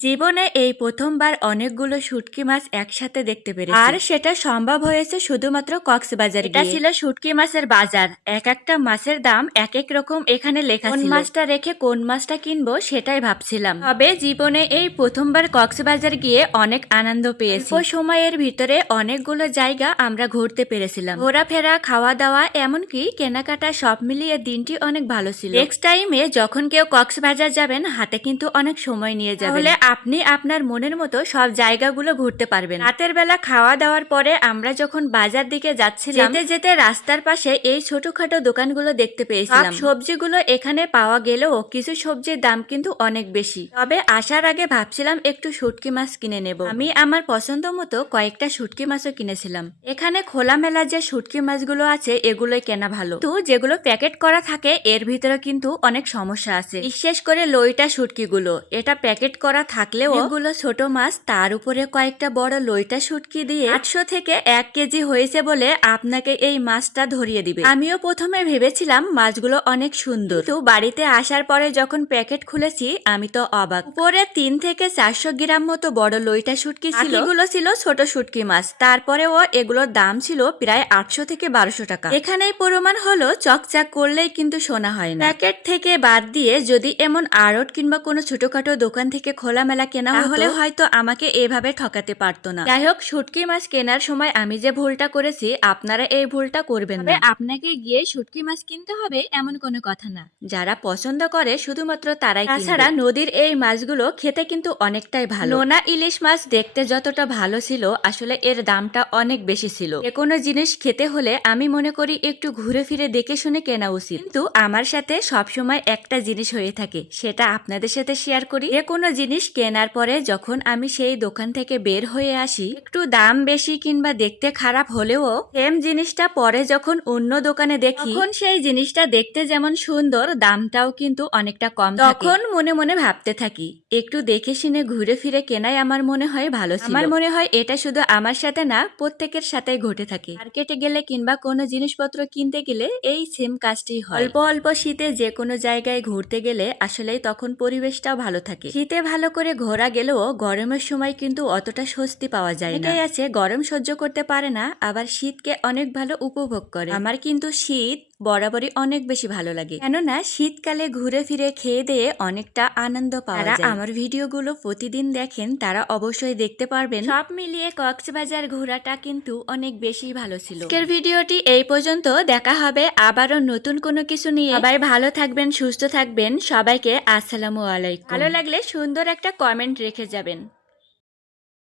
জীবনে এই প্রথমবার অনেকগুলো শুটকি মাছ একসাথে দেখতে পেরেছি, আর সেটা সম্ভব হয়েছে শুধুমাত্র কক্সবাজারে গিয়ে। এটা ছিল শুটকি মাছের বাজার, এক একটা মাছের দাম এক এক রকম এখানে লেখা ছিল। কোন মাছটা রেখে কোন মাছটা কিনবো সেটাই ভাবছিলাম। তবে জীবনে এই প্রথমবার কক্সবাজার গিয়ে অনেক আনন্দ পেয়েছি। অল্প সময়ের ভিতরে অনেকগুলো জায়গা আমরা ঘুরতে পেরেছিলাম। ঘোরাফেরা, খাওয়া দাওয়া, এমনকি কেনাকাটা সব মিলিয়ে দিনটি অনেক ভালো ছিল। নেক্সট টাইমে যখন কেউ কক্সবাজার যাবেন, হাতে কিন্তু অনেক সময় নিয়ে যাবেন, আপনি আপনার মনের মতো সব জায়গাগুলো ঘুরতে পারবেন। রাতের বেলা খাওয়া দাওয়ার পরে আমরা যখন বাজার দিকে যাচ্ছিলাম, যেতে যেতে রাস্তার পাশে এই ছোটখাটো দোকানগুলো দেখতে পেয়েছিলাম। সবজিগুলো এখানে পাওয়া গেলেও কিছু সবজির দাম কিন্তু অনেক বেশি। তবে আসার আগে ভাবছিলাম একটু শুটকি মাছ কিনে নেব। আমি আমার পছন্দ মতো কয়েকটা শুটকি মাছও কিনেছিলাম। এখানে খোলামেলা যে শুটকি মাছগুলো আছে এগুলোই কেনা ভালো, তো যেগুলো প্যাকেট করা থাকে এর ভিতরে কিন্তু অনেক সমস্যা আছে। বিশেষ করে লইটা শুটকিগুলো, এটা প্যাকেট করা থাকলেও এগুলো ছোট মাছ, তার উপরে কয়েকটা বড় লইটা শুটকি দিয়ে 800 থেকে 1 কেজি হয়েছে বলে আপনাকে এই মাছটা ধরিয়ে দিবে। আমিও প্রথমে ভেবেছিলাম মাছগুলো অনেক সুন্দর, তো বাড়িতে আসার পরে যখন প্যাকেট খুলেছি আমি তো অবাক। উপরে 3 থেকে 400 গ্রাম মতো বড় লইটা শুটকি ছিল, এগুলো ছিল ছোট শুটকি মাছ। তারপরেও এগুলোর দাম ছিল প্রায় 800 থেকে 1200 টাকা। এখানেই প্রমাণ হলো চকচাক করলেই কিন্তু শোনা হয় না। প্যাকেট থেকে বাদ দিয়ে যদি এমন আড়ত কিংবা কোনো ছোটখাটো দোকান থেকে খোলামেলা কেনা তাহলে হয়তো আমাকে এভাবে ঠকাতে পারতো না। যাই হোক, শুটকি মাছ কেনার সময় আমি যে ভুলটা করেছি আপনারা এই ভুলটা করবেন না। আপনাকে গিয়ে শুটকি মাছ কিনতে হবে এমন কোনো কথা না, যারা পছন্দ করে শুধুমাত্র তারাই কিনবে। তাছাড়া নদীর এই মাছগুলো খেতে কিন্তু অনেকটাই ভালো। নোনা ইলিশ মাছ দেখতে যতটা ভালো ছিল, আসলে এর দামটা অনেক বেশি ছিল। যে কোনো জিনিস খেতে হলে আমি মনে করি একটু ঘুরে ফিরে দেখে শুনে কেনা উচিত। কিন্তু আমার সাথে সবসময় একটা জিনিস হয়ে থাকে, সেটা আপনাদের সাথে শেয়ার করি। যে কোনো জিনিস কেনার পরে যখন আমি সেই দোকান থেকে বের হয়ে আসি, একটু দাম বেশি কিংবা দেখতে খারাপ হলেও সেম জিনিসটা পরে যখন অন্য দোকানে দেখি, তখন সেই জিনিসটা দেখতে যেমন সুন্দর, দামটাও কিন্তু অনেকটা কম থাকে। তখন মনে মনে ভাবতে থাকি, একটু দেখে শুনে ঘুরে ফিরে কেনাই আমার মনে হয় ভালো ছিল। আমার মনে হয় এটা শুধু আমার সাথে না, প্রত্যেকের সাথেই ঘটে থাকে। মার্কেটে গেলে কিংবা কোনো জিনিসপত্র কিনতে গেলে এই সেম কাজটি হয়। অল্প অল্প শীতে যে কোনো জায়গায় ঘুরতে গেলে আসলেই তখন পরিবেশটাও ভালো থাকে। শীতে ভালো করে ঘোরা গেলেও গরমের সময় কিন্তু অতটা স্বস্তি পাওয়া যায় না। এটাই আছে, গরম সহ্য করতে পারে না, আবার শীতকে অনেক ভালো উপভোগ করে। আমার কিন্তু শীত বরাবরই অনেক বেশি ভালো লাগে, কেননা শীতকালে ঘুরে ফিরে খেয়ে দিয়ে অনেকটা আনন্দ পাওয়া যায়। যারা আমার ভিডিওগুলো প্রতিদিন দেখেন তারা অবশ্যই দেখতে পারবেন সব মিলিয়ে কক্সবাজার ঘোরাটা কিন্তু অনেক বেশি ভালো ছিল। আজকের ভিডিওটি এই পর্যন্ত, দেখা হবে আবারও নতুন কোনো কিছু নিয়ে। সবাই ভালো থাকবেন, সুস্থ থাকবেন। সবাইকে আসসালামু আলাইকুম। ভালো লাগলে সুন্দর একটা কমেন্ট রেখে যাবেন।